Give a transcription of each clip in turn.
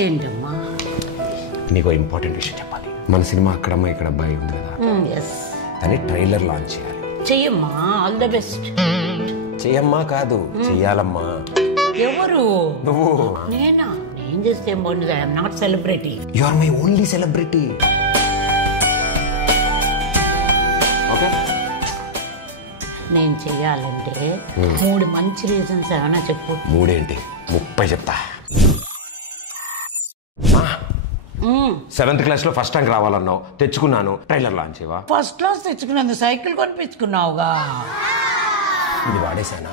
ఏంటమ్మా? నీకు ఇంపార్టెంట్ విషయం చెప్పాలి. మన సినిమా అక్కడమ్మ ఇక్కడ అబ్బాయి ఉంది కదా, దాన్ని ట్రైలర్ లాంచ్ చేయాలి. చెయ్యమ్మా, ఆల్ ద బెస్ట్. చెయ్యమ్మా కాదు, చెయ్యాలమ్మా. ఎవరు? నువ్వు. నేనా? నేను చేస్తే ఏం బాగుంటుంది? I'm not celebrity. You are my only celebrity. Okay, నేను చెయ్యాలంటే 3 మంచి రీజన్స్ ఏమైనా చెప్పు. 3 ఏంటి, 30 చెప్తా. 7th క్లాస్ లో ఫస్ట్ ర్యాంక్ రావాలన్నావు, తెచ్చుకున్నాను. ట్రైలర్ లాంచ్ చేయవా? ఫస్ట్ క్లాస్ తెచ్చుకున్నాను, సైకిల్ కొనిపించుకున్నావుగా. ఇది వాడేశానా?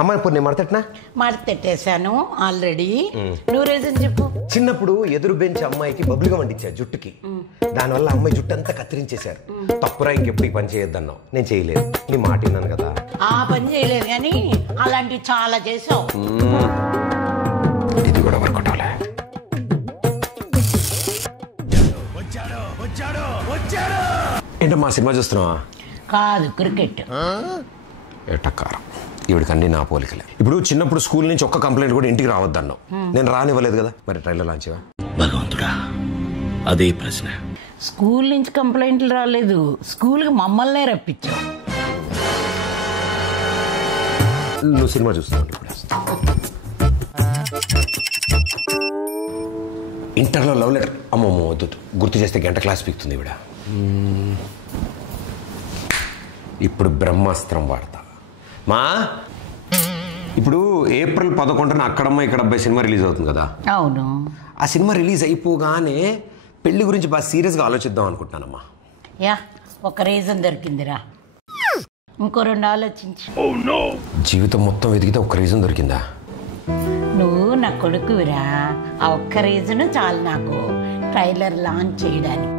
అమ్మ ఇప్పుడు నేను మడతట్నా? మడతెట్టేశాను ఆల్రెడీ. నువ్వు రీజన్ చెప్పు. చిన్నప్పుడు ఎదురు బెంచ్ అమ్మాయికి బబులుగా వండించారు జుట్టుకి. దానివల్ల అమ్మాయి జుట్టు అంతా కత్తిరించేశారు. తప్పురా, ఇంకెప్పుడు ఈ పని చేయొద్దన్నావు. నేను చేయలేదు, నీ మాట విన్నాను కదా. ఆ పని చేయలేదు కానీ అలాంటివి చాలా చేసావు. ఇది కూడా వర్కౌట్ అవలే. ఏంటమ్మా సినిమా చూస్తున్నావా? కాదు, క్రికెట్. ఎట్టకారం, ఈవిడికి అన్ని నా పోలికలే. ఇప్పుడు చిన్నప్పుడు స్కూల్ నుంచి ఒక్క కంప్లైంట్ కూడా ఇంటికి రావద్దన్నావు. నేను రానివ్వలేదు కదా, మరి ట్రైలర్ లాంచ్ చేయవా? భగవంతుడా, అదే ప్రశ్న. స్కూల్ నుంచి కంప్లైంట్లు రాలేదు, స్కూల్కి మమ్మల్నే రప్పించావు. నువ్వు సినిమా చూస్తున్నావు. ఇంటర్లో లవ్ లెటర్. అమ్మమ్మ వద్దు, గుర్తు చేస్తే గంట క్లాస్ పీకుతుంది ఈవిడ. ఇప్పుడు బ్రహ్మాస్త్రం వాడతా. మా ఇప్పుడు April 11న అక్కడమ్మ ఇక్కడ అబ్బాయి సినిమా రిలీజ్ అవుతుంది కదా. అవును. ఆ సినిమా రిలీజ్ అయిపోగానే పెళ్లి గురించి బాగా సీరియస్గా ఆలోచిద్దాం అనుకుంటున్నానమ్మా. యా, ఒక రీజన్ దొరికిందిరా. ఇంకో 2 ఆలోచించు. జీవితం మొత్తం వెతికితే ఒక్క రీజన్ దొరికిందా? నువ్వు నా కొడుకువిరా, ఆ ఒక్క రీజన్ చాలు నాకు ట్రైలర్ లాంచ్ చేయడానికి.